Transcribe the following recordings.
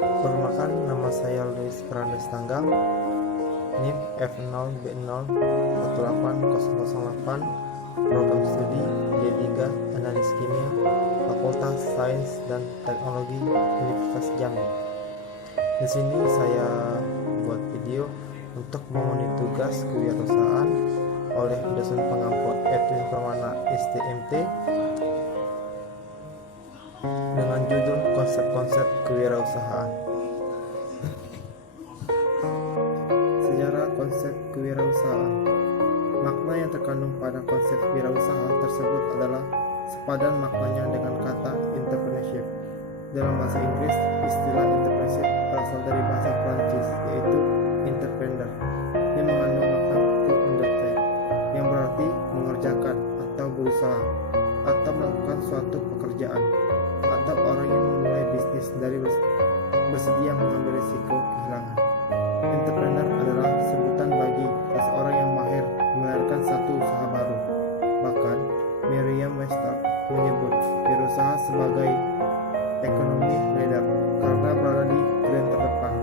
Perkenalkan, nama saya Luis Fernandes Tanggang, NIM F0B0180008, program studi D3 Analis Kimia, Fakultas Sains dan Teknologi Universitas Jambi. Di sini saya buat video untuk memenuhi tugas kewirausahaan oleh dosen pengampu Edwin Permana STMT dengan judul konsep-konsep kewirausahaan. Sejarah konsep kewirausahaan. Makna yang terkandung pada konsep wirausaha tersebut adalah sepadan maknanya dengan kata entrepreneurship. Dalam bahasa Inggris, istilah entrepreneurship berasal dari bahasa Prancis, yaitu entrepreneur, yang mengandung makna to undertake, yang berarti mengerjakan atau berusaha, atau melakukan suatu pekerjaan, atau orang yang memulai bisnis dari bersedia mengambil risiko kehilangan. Entrepreneur adalah sebutan bagi seseorang yang mahir melahirkan satu usaha baru. Bahkan, Merriam-Webster menyebut wirausaha sebagai ekonomi leader karena berada di tren terdepan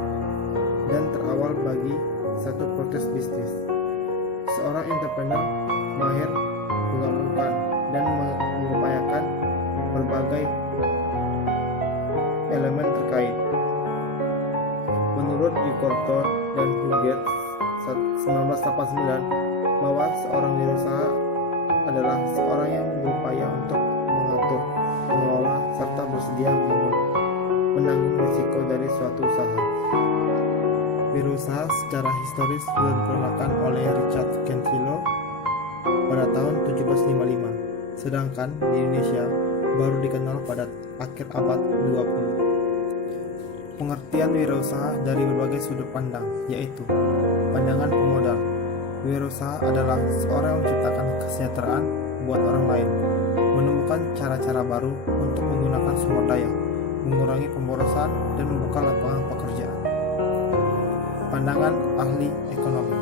dan terawal bagi satu proses bisnis. Seorang entrepreneur mahir menggabungkan dan mengupayakan berbagai elemen terkait. Menurut Ricordo dan Huggett 1989 bahwa seorang wirausaha adalah seorang yang berupaya untuk mengatur, mengelola, serta bersedia menanggung risiko dari suatu usaha. Wirausaha secara historis sudah diperkenalkan oleh Richard Cantillon pada tahun 1755, sedangkan di Indonesia baru dikenal pada akhir abad 20. Pengertian wirausaha dari berbagai sudut pandang, yaitu pandangan pemodal. Wirausaha adalah seorang yang menciptakan kesejahteraan buat orang lain, menemukan cara-cara baru untuk menggunakan sumber daya, mengurangi pemborosan, dan membuka lapangan pekerjaan. Pandangan ahli ekonomi.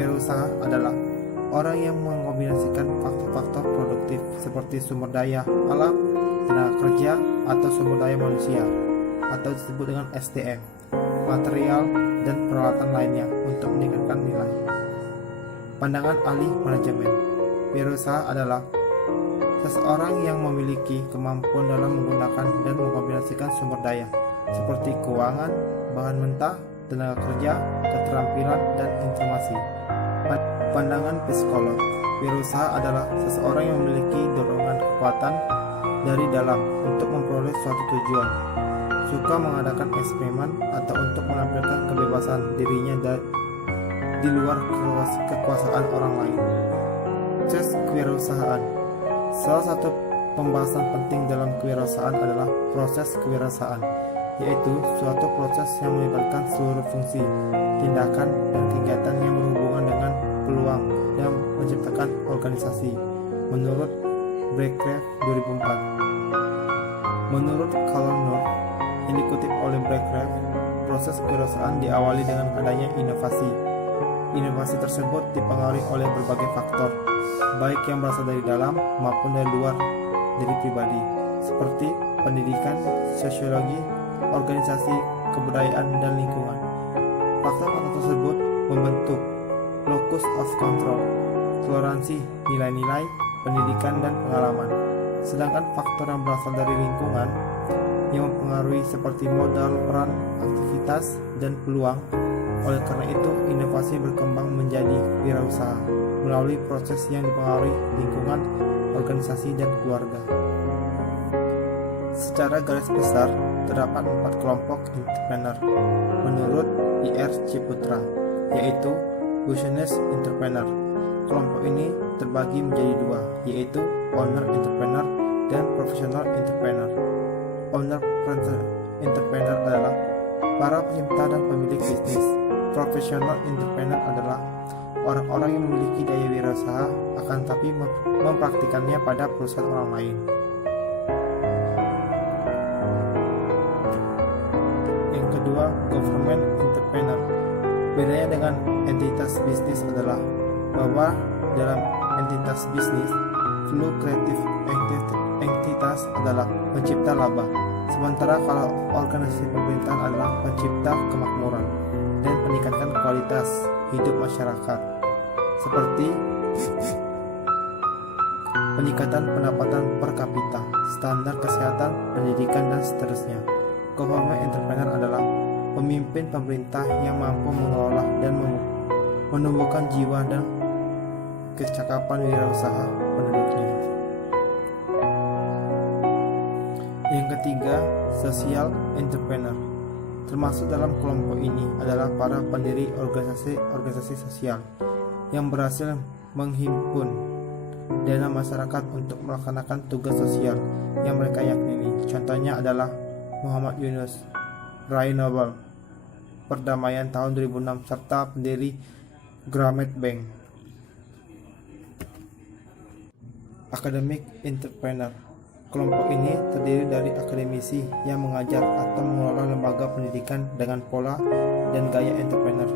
Wirausaha adalah orang yang mengombinasikan faktor-faktor produktif seperti sumber daya alam, tenaga kerja, atau sumber daya manusia, atau disebut dengan SDM, material, dan peralatan lainnya untuk meningkatkan nilai. Pandangan ahli manajemen. Wirausaha adalah seseorang yang memiliki kemampuan dalam menggunakan dan mengombinasikan sumber daya seperti keuangan, bahan mentah, tenaga kerja, keterampilan, dan informasi. Pandangan psikolog. Wirausaha adalah seseorang yang memiliki dorongan kekuatan dari dalam untuk memperoleh suatu tujuan, suka mengadakan eksperimen atau untuk menampilkan kebebasan dirinya di luar kekuasaan orang lain. Proses kewirausahaan. Salah satu pembahasan penting dalam kewirausahaan adalah proses kewirausahaan, yaitu suatu proses yang melibatkan seluruh fungsi, tindakan, dan kegiatan yang berhubungan dengan peluang dan menciptakan organisasi. Menurut Breakcraft 2004. Menurut Kalonur yang dikutip oleh Breakcraft, proses kewirausahaan diawali dengan adanya inovasi. Inovasi tersebut dipengaruhi oleh berbagai faktor, baik yang berasal dari dalam maupun dari luar diri pribadi, seperti pendidikan, sosiologi, organisasi, kebudayaan, dan lingkungan. Faktor-faktor tersebut membentuk locus of control, toleransi, nilai-nilai, pendidikan, dan pengalaman. Sedangkan faktor yang berasal dari lingkungan yang mempengaruhi seperti modal, peran, aktivitas, dan peluang. Oleh karena itu, inovasi berkembang menjadi wirausaha melalui proses yang dipengaruhi lingkungan, organisasi, dan keluarga. Secara garis besar, terdapat 4 kelompok entrepreneur menurut I.R. Ciputra, yaitu business entrepreneur. Kelompok ini terbagi menjadi 2, yaitu owner entrepreneur dan professional entrepreneur. Owner entrepreneur adalah para pencipta dan pemilik bisnis. Professional entrepreneur adalah orang-orang yang memiliki daya wirausaha akan tapi mempraktikannya pada perusahaan orang lain. Yang kedua, government entrepreneur. Bedanya dengan entitas bisnis adalah bahwa dalam entitas bisnis, flow kreatif entitas adalah pencipta laba, Sementara kalau organisasi pemerintahan adalah pencipta kemakmuran dan meningkatkan kualitas hidup masyarakat, seperti peningkatan pendapatan per kapita, standar kesehatan, pendidikan, dan seterusnya. Government entrepreneur adalah pemimpin pemerintah yang mampu mengelola dan menumbuhkan jiwa dan kecakapan wirausaha penduduknya. Yang ketiga, social entrepreneur. Termasuk dalam kelompok ini adalah para pendiri organisasi sosial yang berhasil menghimpun dana masyarakat untuk melaksanakan tugas sosial yang mereka yakini. Contohnya adalah Muhammad Yunus, peraih Nobel Perdamaian tahun 2006, serta pendiri Grameen Bank. Academic entrepreneur. Kelompok ini terdiri dari akademisi yang mengajar atau mengelola lembaga pendidikan dengan pola dan gaya entrepreneur,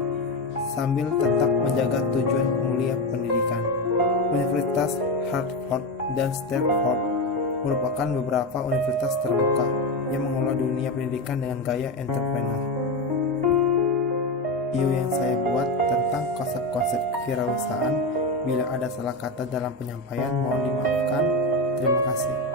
sambil tetap menjaga tujuan mulia pendidikan. Universitas Harvard dan Stanford merupakan beberapa universitas terbuka yang mengelola dunia pendidikan dengan gaya entrepreneur. Video yang saya buat tentang konsep-konsep kewirausahaan. Bila ada salah kata dalam penyampaian, mohon dimaafkan. Terima kasih.